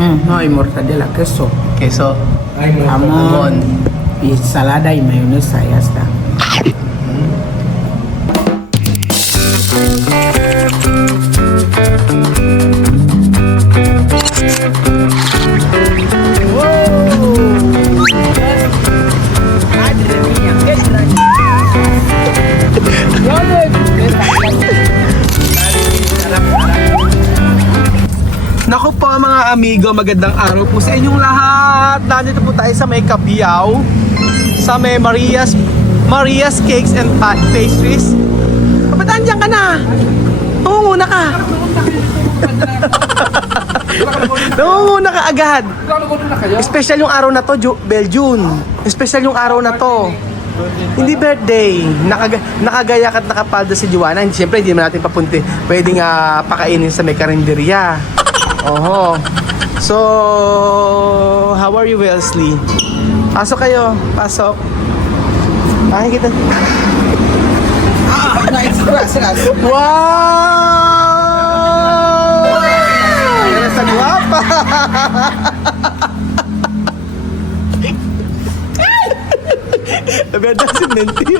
No hay mortadela, queso, Queso. jamón y ensalada y mayonesa, ya está. Naku po mga amigo, magandang araw po sa inyong lahat. Nandito po tayo sa may Cabiao, sa may Maria's Cakes and Pastries. Kapitan, dyan ka na. Nangunguna ka. Nangunguna ka agad. Special yung araw na to, Beljun. Special yung araw na to. Hindi birthday. Nakagaya at nakapalda si Joanna. Siyempre, hindi naman natin papunti. Pwedeng pakainin sa may karinderya. Oho. So, how are you, Wellesley? Pasok kayo. Pasok. Kita. Wow! Eres tan guapa. Naganda si Menti.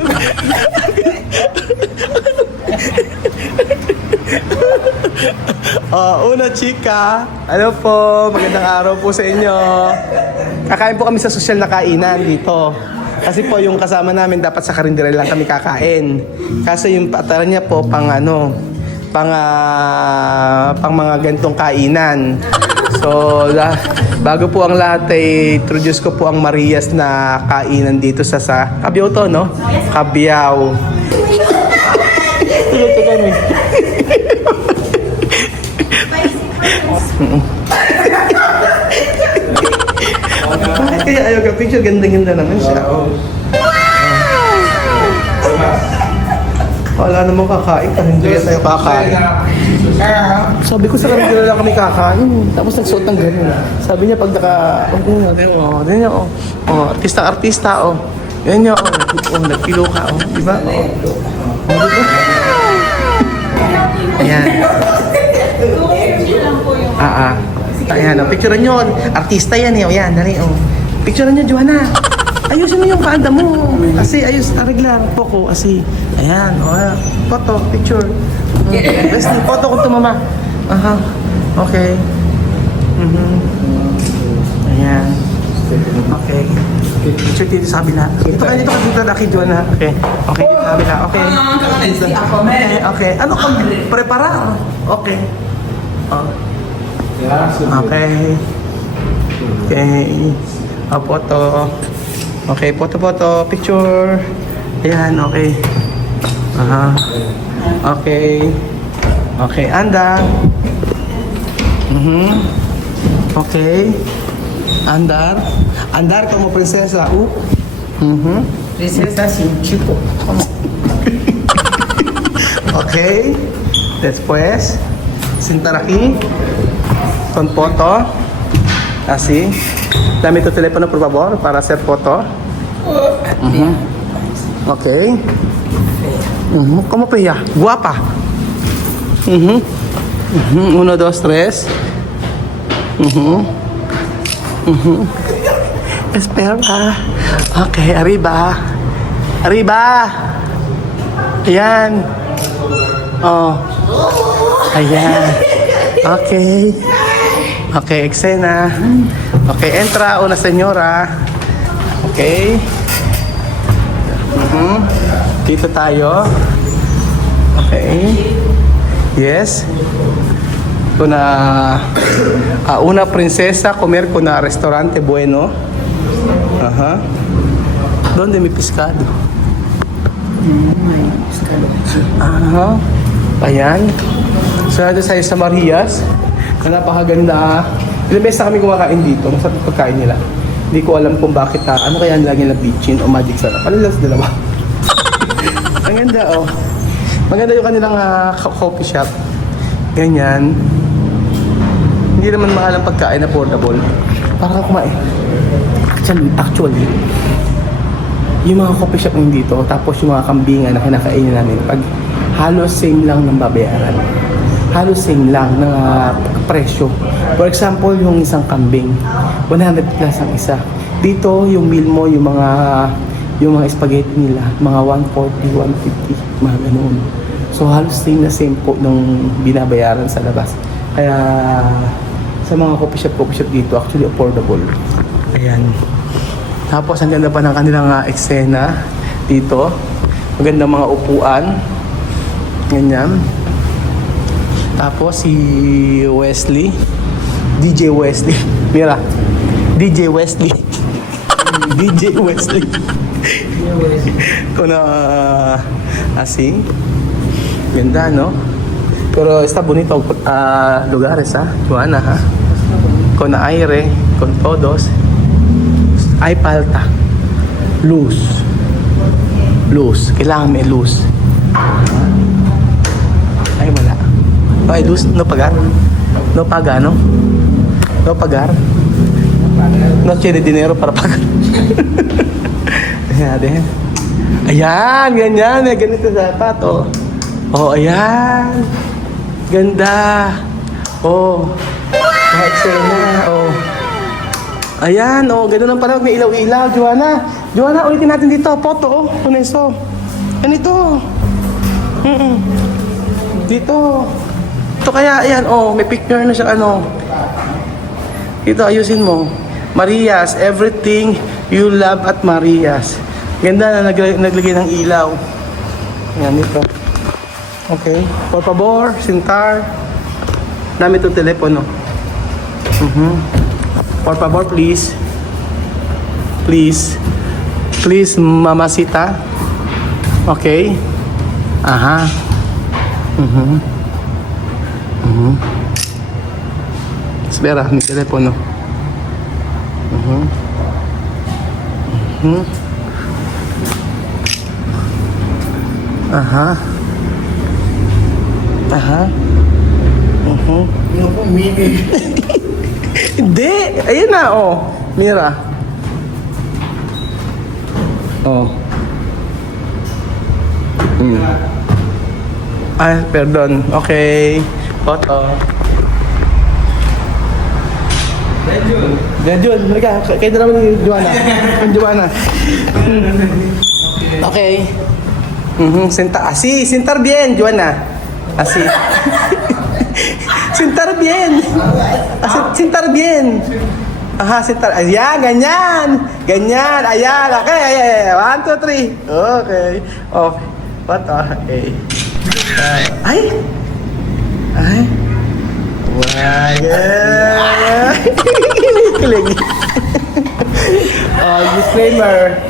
Una chika. Ano po, magandang araw po sa inyo. Kakain po kami sa sosyal na kainan dito. Kasi po yung kasama namin dapat sa karinderya lang kami kakain. Kasi yung pataran niya po pang mga gantong kainan. So, bago po ang lahat ay introduce ko po ang Maria's na kainan dito sa Cabiao to, no? Cabiao. Ito kami. Bakit kaya ayaw ka picture? Ganda-ganda naman siya. Oh. Wala namang kakain. Karinderya tayo kakain. Sabi ko sa karinderya lang kami kakain. Tapos nagsuot ng gano'n. Sabi niya pag artista. Yan niya. Nagpilo ka. Diba? Diba? Ayan. Ayan, picturean nyo. Artista yan eh. Ayan, dali. Picturean nyo, Joanna. Ayusin mo yung panda mo. Kasi arreglar. Poko, kasi. Ayan, photo, picture. Leslie, photo ko to, mama. Okay. Ayan. Okay. Picture dito sa kabila. Dito ka, Daki, Joanna. Okay. Okay, dito sa kabila. Okay. Okay. Ano kang prepara? Okay. Okay. Okay. Photo. Okay, photo. Picture. Ayan, okay. Okay. Okay, anda. Okay. Andar como princesa. Princesa sin chico. Okay. Después, sentar aquí. Con foto. Así. Dame tu teléfono, por favor, para hacer foto. Okay. ¿Cómo pella? Guapa. 1, 2, 3. Espera. Okay, arriba. Ayan. Ayan. Okay. Okay, eksena. Okay, entra una senyora. Okay. Dito tayo. Okay. Yes. Una princesa comer con a restaurante bueno. ¿Dónde mi pescado? Ayan. So, nandun tayo sa Maria's. Na napakaganda. Ilang beses na kami kumakain dito. Masarap yung pagkain nila. Hindi ko alam kung bakit ano kaya lagi na bitchin o magic sarap. Ano lang sa dalawa? Ang ganda, Maganda yung kanilang coffee shop. Ganyan. Hindi naman mahal ang pagkain, affordable. Para kumain. Actually, yung mga coffee shop yung dito, tapos yung mga kambingan na kinakainin namin, pag halos same lang ng babayaran. halos same lang na presyo. For example, yung isang kambing, 100 plus ang isa. Dito, yung meal mo, yung mga spaghetti nila, mga 140, 150, mga ganoon. So halos same na same po nung binabayaran sa labas. Kaya sa mga coffee shop dito, actually affordable. Ayan. Tapos ang ganda pa ng kanilang eksena dito. Magandang mga upuan. Ganyan. Tapos si Wesley. DJ Wesley. Mira. DJ Wesley. DJ Wesley. Kung asing. Ganda, no? Pero está bonito lugares, ha? Juana, ha? Con aire, con todos. Ay, palta. Luz. Luz. Kailangan may luz. Ay, wala. Ay, luz. No pagar? No paga, no? No pagar? No tiene dinero para pagar. Ayan, ayan, ganyan. Ganito dapat, oh. Oh, ayan. Ganda. Oh. Mga eksena, oh. Ayan, oh, gano'n lang pala. May ilaw-ilaw, Joanna. Joanna, ulitin natin dito. Photo, oh. Honesto. Ganito. Dito. Ito kaya, ayan, oh. May picture na siya, ano. Dito, ayusin mo. Marias, everything you love at Marias. Ganda na naglagay ng ilaw. Ayan, dito. Okay. Por favor, Sintar. Dami itong telepono. Por favor, please. Please. Please, mamacita. Okay. Aha. Espera, mi telepono. Aha. Aha. Yung po, mini. Hindi. Ayun na, oh. Mira. Oh. Ay, pardon. Okay. Photo. Jun, halika. Kayo na naman ni Joanna. Yung Joanna. Okay. Sintar bien, Joanna. Así. Sintar bien. Sintar bien. Aha, sintar. Ayan, ganyan. Ganyan. Ayan. Okay. Ayan. 1, 2, 3. Okay. Oh. What? Okay. Ay. Ay. Wow. Kilig. Oh, disclaimer.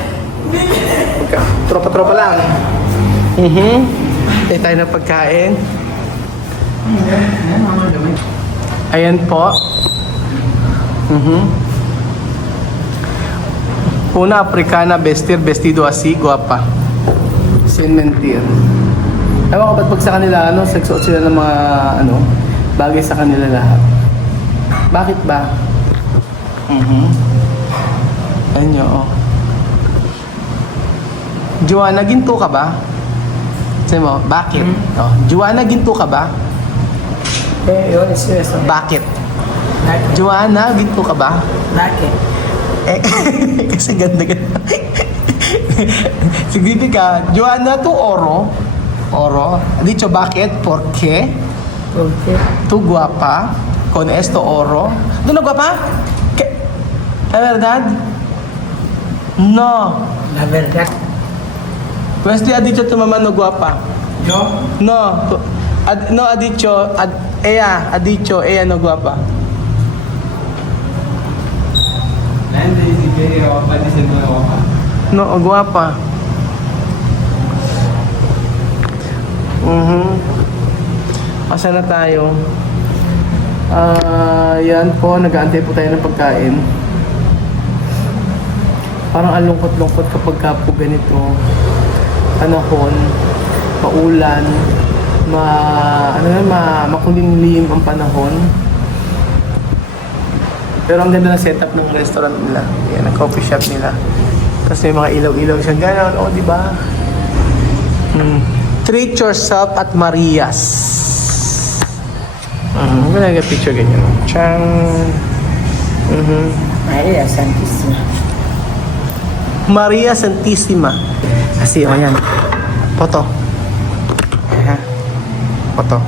Tropa-tropa lang. Tayo ng pagkain. Ayan po. Una africana vestir vestido así, guapa. Sin mentir. Ewan ko ba't pag sa kanila, nagsuot sila ng mga, bagay sa kanila lahat. Bakit ba? Ayan nyo, oh. Joanna, ginto ka ba? Sabi mo, bakit? Oh, Joanna, ginto ka ba? Yun, serious. Bakit? Joanna, ginto ka ba? Bakit? Kasi ganda-ganda. Significa, Joanna, tu oro. Oro. Dicho, bakit? Porque Okay. tu guapa con esto oro. ¿Tú no guapa? ¿Qué? ¿La verdad? No. La verdad. Wesley ha dicho tu mamá no guapa. Yo? No. No ha dicho, ella ha dicho, ella no guapa. No, guapa. Asa na tayo? Yan po, nag-aantay po tayo ng pagkain. Parang ang lungkot-lungkot kapag ka po ganito. Panahon, maulan, makulimlim ang panahon. Pero ang ganda ng setup ng restaurant nila. Yan, ang coffee shop nila. Tapos may mga ilaw-ilaw siya. Gano'n, oh, di ba? Treat yourself at Marias. Talaga picture ganyan. Chang. Maria Santissima. Maria Santissima. Kasi, o yan. Foto. Foto.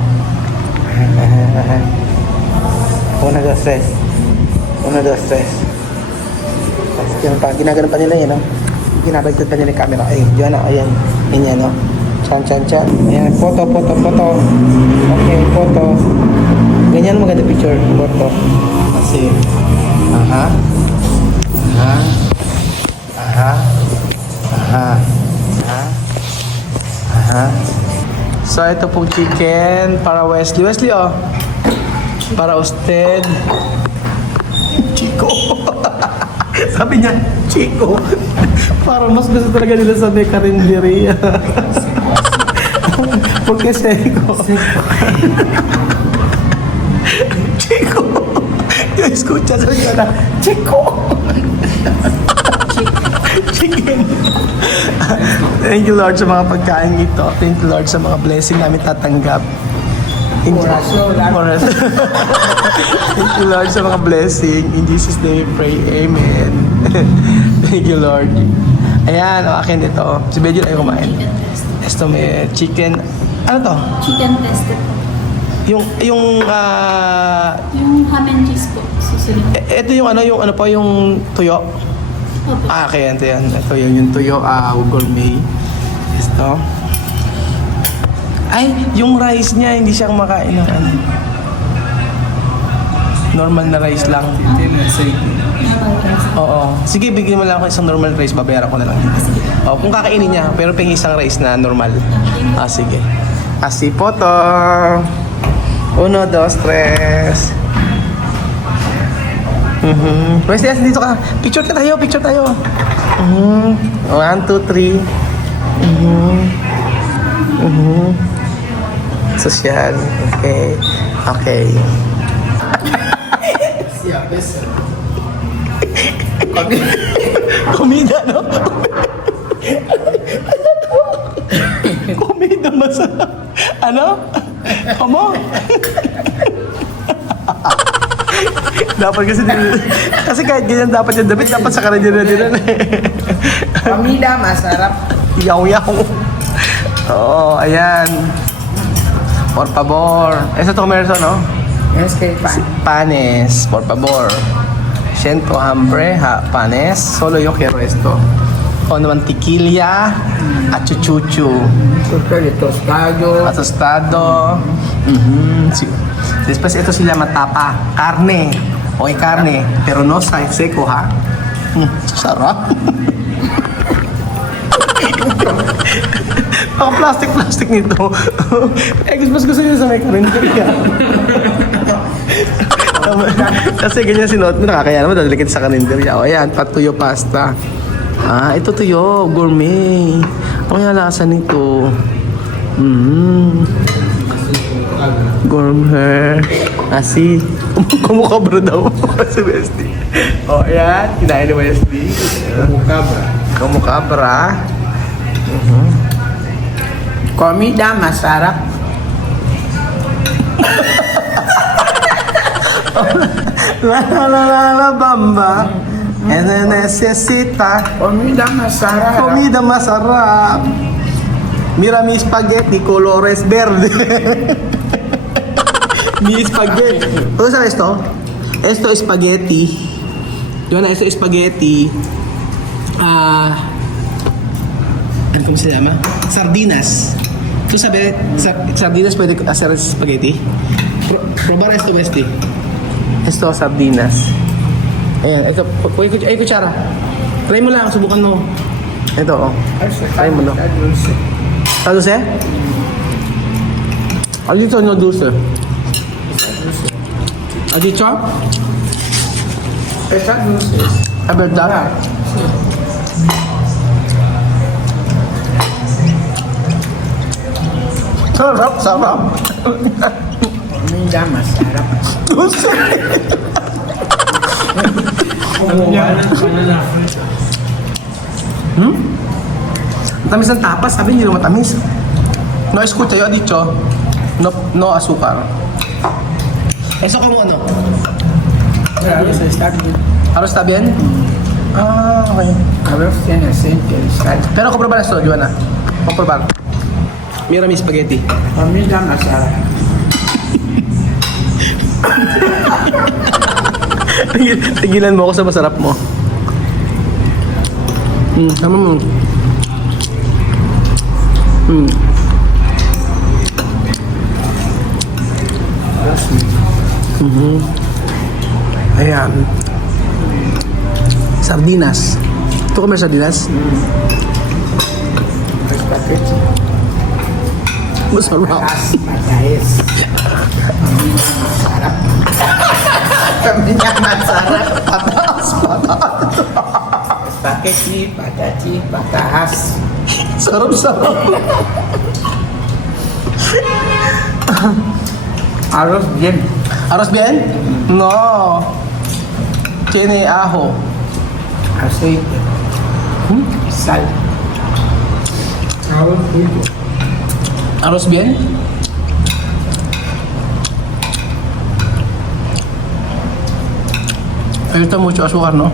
Una, dos, tres. Una, dos, tres. Ginaganon pa nila yan, no? Ginabagtad pa nila yung camera. Ay, yun na, ayan. Yan, no? Chan. Ayan, foto. Okay, foto. Ganyan maganda picture. Foto. Kasi, aha. So, ito pong chicken para Wesley. Wesley, oh. Para usted. Chico. Sabi niya, Chico. Parang mas gusto talaga nila sa may karinderya. Porque seco. Chico. Yung escucha sa niya na, Chico. Chicken. Thank you Lord sa mga pagkain ito. Thank you Lord sa mga blessing namin tatanggap. In Oración. Thank you Lord sa mga blessing. In Jesus name we pray. Amen. Thank you Lord. Ayan, o akin ito. Si Bedjo ay kumain. Ito may chicken. Ano to? Chicken tested po. Yung Ham and cheese po. Susunod. ito yung ano po yung tuyo. Opo. Okay, ito yan. Ito yung tuyo, gourmet. Ito. Ay, yung rice niya, hindi siya kumakain ng ano. Normal na rice lang. Normal rice. Oo. Sige, bigyan mo lang ako isang normal rice, babayaran ko na lang. Oh, kung kakainin niya, pero pengi isang rice na normal. Ah, sige. Asi po to. 1, 2, 3. Pwede dito ka. Picture tayo. 1, 2, 3. Social. Okay. Komida, no? Komida masarap. Ano? Kamu? Dapat kasi kahit ganyan dapat yung damit, dapat sa karadyan na Comida masarap. Yaw. Oo, ayan. Por favor. Esa to comercio, no? Es que Panes, por favor. Siento hambre, panes. Solo yo quiero esto. Con mantequilla at chuchuchu. de tostado. Atostado. Sí. Después ito sila matapa. Carne. Okay, carne. Pero no seco, ha? Sarap. Ang plastic nito. Mas gusto nyo sa may karinderya. Kasi ganyan sinuot mo, nakakaya naman, dadalikit sa karinderya. O ayan, patuyo pasta. Ah, ito tuyo, gourmet. Ang lasa nito. Gourmet. Asi. Kumukabra daw. Si Westy. O ayan, kinain ni Westy. Kumukabra. Comida masarap. La bamba. Necesita Comida masarap. comida masarap. Mira mi spaghetti colores verde. Mi spaghetti. ¿Tú sabes esto? Esto es spaghetti. Joana, esto es spaghetti. ¿Cómo se llama? Sardinas. ¿Tú sabes? Sardinas puede hacer spaghetti. Probar esto, Westy. Esto, sardinas. Ayan, ito. Ay, kutsara. Try mo lang, subukan mo. Ito, oh. Try mo, no? Está dulce? ¿Has dicho no dulce? ¿Has dicho? Está dulce. ¿Es verdad? Sarap. Comida masarap. Dulce. Matamis ang tapas, sabi hindi na matamis. No escucha, yo ha dicho, no azúcar. Eso como ano? Arroz está bien. Arroz está bien? Ah, okay. Arroz tiene aceite, sal. Pero comprobar esto, Joanna. Comprobar. Mira mi spaghetti. Pamilya masarap. Tigilan mo ako sa masarap mo. Tama mo. Ayan. Sardinas. Ito ka may sardinas? Spaghetti. Masarap. Patas, patais. Pamilya masarap. Pamilya masarap. Patas, patas. Spaghetti, patati, patas. Sarap-sarap. Arroz bien. Arroz bien? No. Tiene ajo. Aceite. Sal. Arroz bien. Arroz bien? Ayun mucho asukar, no?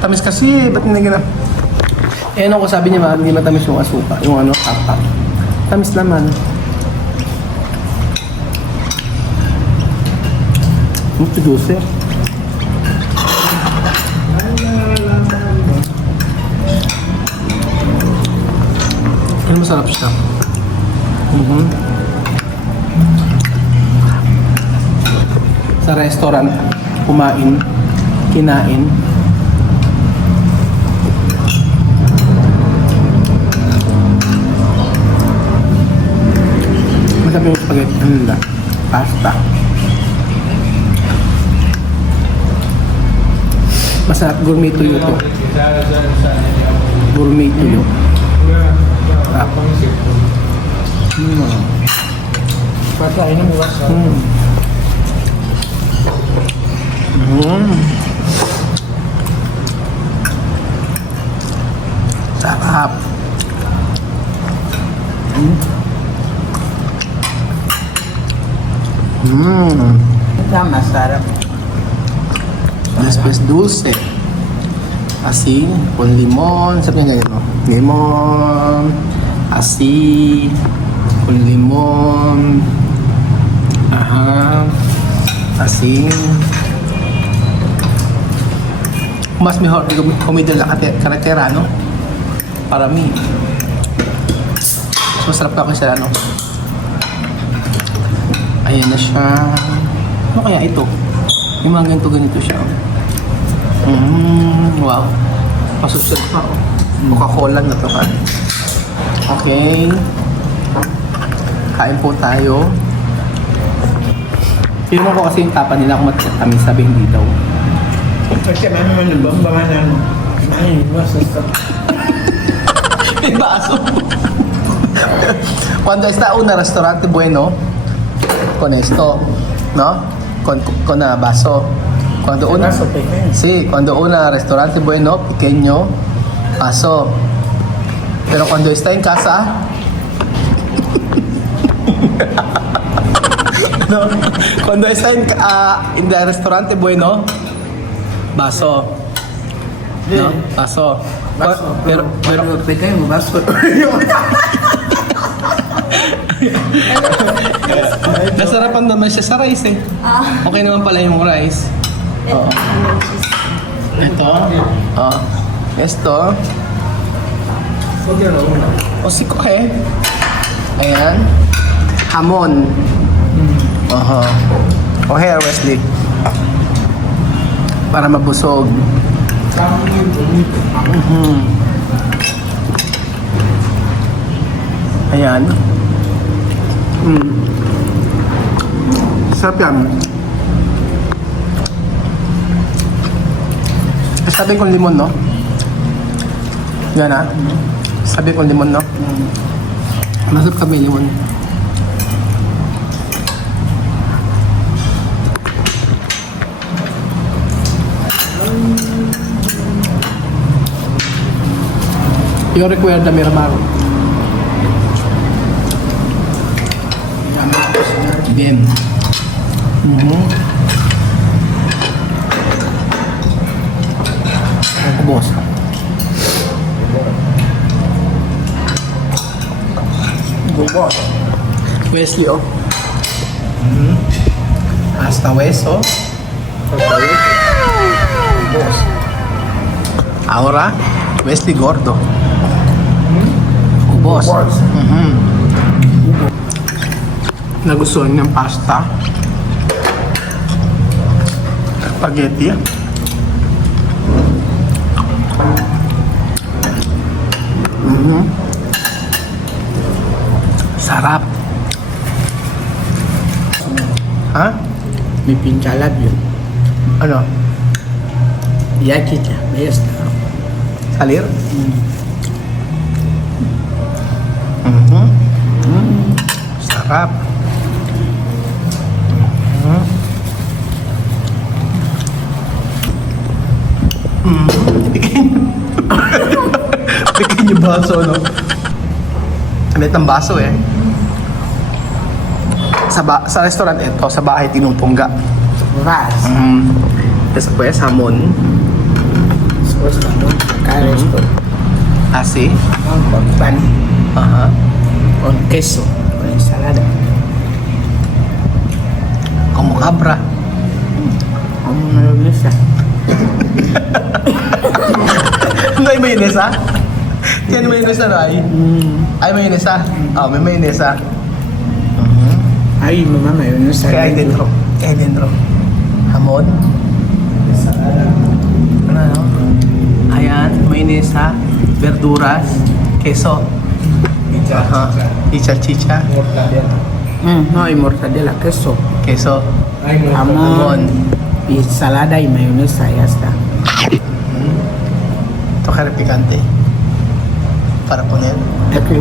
Tamis kasi, ba't hindi na? Eh, ano ko sabi niya ba, hindi matamis yung asuka, yung ano, tapa. Tamis naman. Ito juice eh. Ano masarap siya? Sa restaurant, kinain. Masarap yung spaghetti, ano nila? Pasta. Masarap, gourmet tuyo to. Gourmet tuyo. Patay na buwas. Sarap. Ito masarap. Después dulce. Asin, con limón. Sabi niya ganyan, no? Limon. Asin. Con limon. Aha. Asin. Mas mejor comida la carretera, no? Para mí. Mas masarap ka kasi ano. Ayan na siya. Ano kaya ito? Yung mga ganito siya. Wow. Masusunod pa. Coca-Cola na to ka. Okay. Kain po tayo. Tinanong ko kasi yung tapa nila kung matatamis. Sabi hindi daw. Kasi may mga nabambangan na ano. Ay, masasap. May baso. Cuando está una restaurante bueno, con esto, ¿no? Con vaso. Cuando una, Vaso pequeño. sí, cuando una restaurante bueno, pequeño, vaso. Pero cuando está en casa, no, cuando está en el restaurante bueno, vaso. No, vaso. Vaso. Pero pequeño, vaso. nasarapan naman siya sa rice eh. Okay naman pala yung rice. Oo. Ito. Oh. Esto. O si Kohe. Ayan. Hamon. Oho. O hair, Wesley. Para mabusog. Ayan. Sarap yan. Sabi kong limon, no? Yan ah. Sabi kong limon, no? Masarap kami limon. Yo recuerda Miramar. Bien. Ang kubos. Bubos. Wesley, oh. Hasta hueso. Kubos. Ahora, Wesley gordo. Kubos. Kubos. Nagustuhan ng pasta. Spaghetti. Sarap. Ha? May pinchalab yun. Ano? Yachicha. Mayas na. Salir? Sarap. Bikin yung baso, no? Amit ng baso, eh. Sa restaurant ito, sa bahay tinutungga. Ras. Después, hamon. Supos na mo. Kares ko. Asi. Con pan. Aha. Con queso. Con ensalada. Como cabra. Con mayonesa. No hay mayonesa? Tiene mayonesa, no hay? Hay mayonesa? Ah, may mayonesa. Ay, mamá, mayonesa. ¿Qué hay dentro? ¿Qué hay dentro? Hamon. Ano? Ayan, mayonesa, verduras, queso. Ajá. Y salchicha. No, hay mortadela, queso. Queso. Jamón. Y ensalada y mayonesa, ya está. Tocar picante. Para poner. Aquí.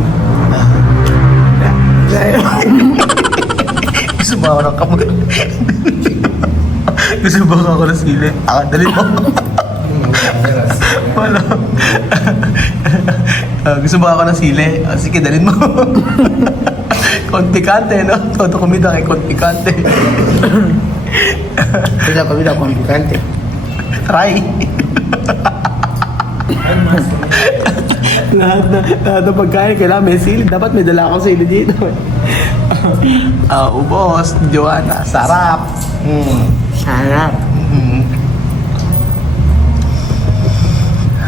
Gusto ba ako ng kamay? Gusto ba ako ng sili? Dali mo. Wala. Gusto ba ako ng sili? Sige, dalhin mo. Kontikante, no? Todo comida kay kontikante. Esa comida con picante. Try. lahat ng pagkain kailangan may sili. Dapat may dala akong sili dito. Ubos, Joanna. Sarap. Sarap.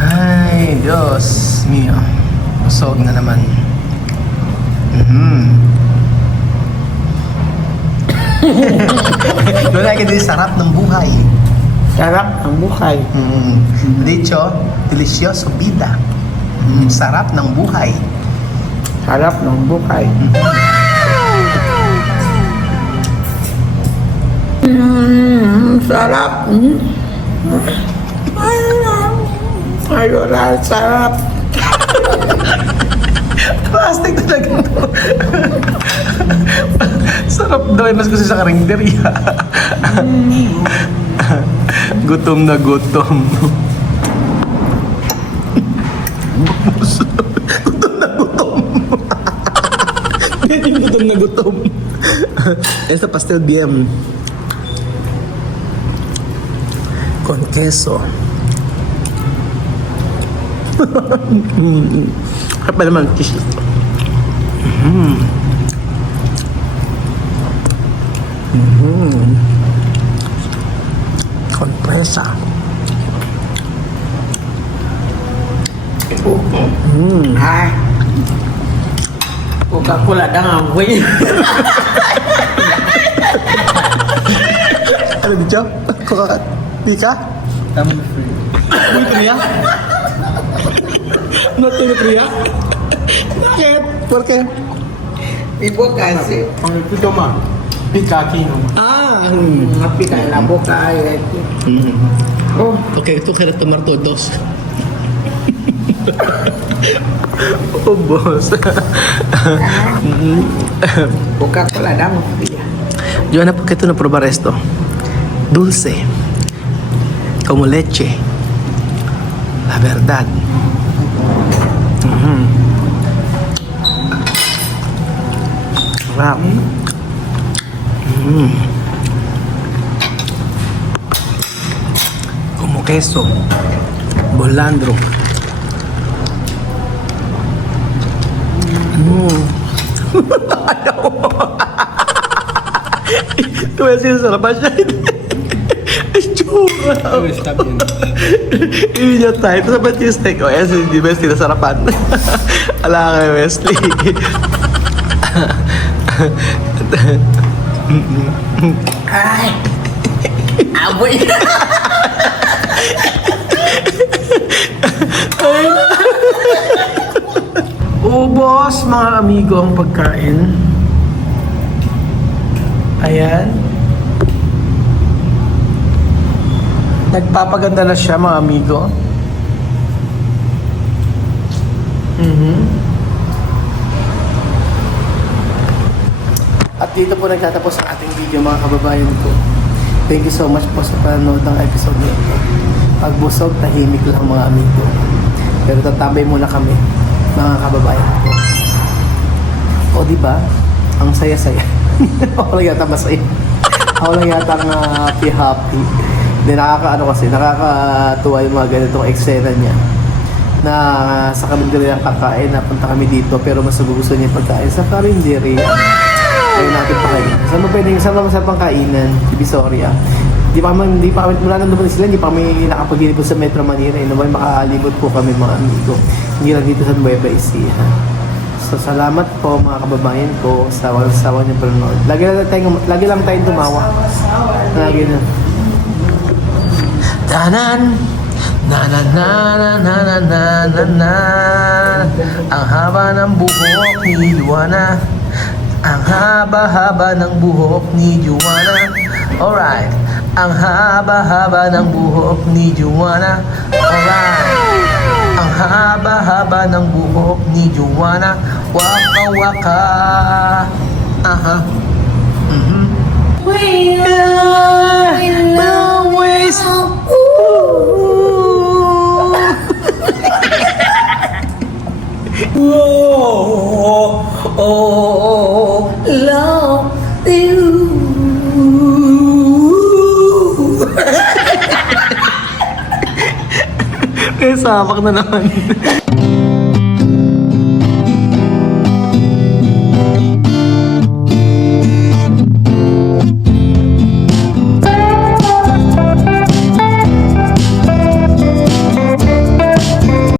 Ay, Diyos mio. Busog na naman. Doon lagi din sarap ng buhay. Sarap ang buhay. Dicho, delicioso vida. Sarap ng buhay. Sarap ng buhay. Sarap. Ayun, sarap. Plastic talaga to. Sarap daw. Mas gusto sa karinderya. Gutom na gutom. Gutom na gutom. Gutom na gutom. Esta pastel bien. Con queso. Harap pa naman cheese. Con presa. Ay. Coca-Cola đang quên. Ano dito? Pika? Uy, Priya? Not to Priya? Bakit? ¿Por qué? Mi boca así. Ang ito ma. Pika kino. Una pica en la boca. Oh, Okay, tú quieres tomar todos. Oh, boss. Coca-Cola damos. Joana, ¿por qué tú no probar esto? Dulce. Como leche. La verdad. Wow. como queso, bolandro. Ayaw mo. Kaya sinasarapan siya. Itsura. Hindi niya tayo. Ito sa ba't yung steak? O, yes, hindi ba sinasarapan? Ala kay Wesley. Ay! Aboy! Ubos, mga amigo, ang pagkain. Ayan. Nagpapaganda na siya, mga amigo. At dito po nagtatapos ang ating video, mga kababayan ko. Thank you so much po sa panonood ng episode nito. Pagbusog, tahimik lang, mga amigo. Pero tatambay muna kami, mga kababayan ko. O diba? Ang saya-saya. Ako lang yata masaya. Ako lang yata ang happy. Hindi, nakakatuwa yung mga ganitong eksena niya. Na sa karinderya kakain, napunta kami dito, pero mas gusto niya yung pagkain sa karinderya. Kaya natin pakain. Saan ba masarap ang kainan? Divisoria. Hindi pa kami, mula nang dumating sila, hindi pa kami nakapag-ilibot sa Metro Manila. Naman makalibot po kami, mga amigo. Hindi lang dito sa Nueva Ecija. So, salamat po, mga kababayan ko, sa walang niyong panonood. Lagi lang tayong tumawa. Lagi na. Danan! Na na na na na na na na na. Ang haba ng buhok ni Juana. Ang haba-haba ng buhok ni Juana. Alright. Ang haba-haba ng buhok ni Juana. Alright. Ang haba-haba ng buhok ni Juana. Waka waka. Aha. Always. Love you. Sapak na naman.